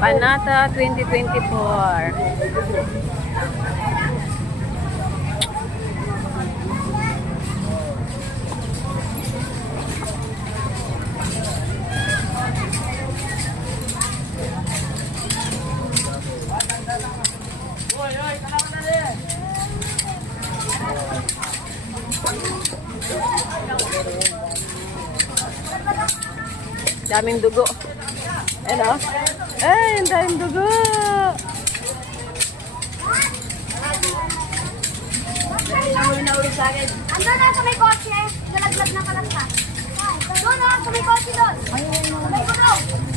Panata 2024. Daming dugo. Ano? Ay, ang daming dugo. Ando na sa may kotse. Nalaglag na palagta. Doon na, sa may kotse doon. Sa may kulo.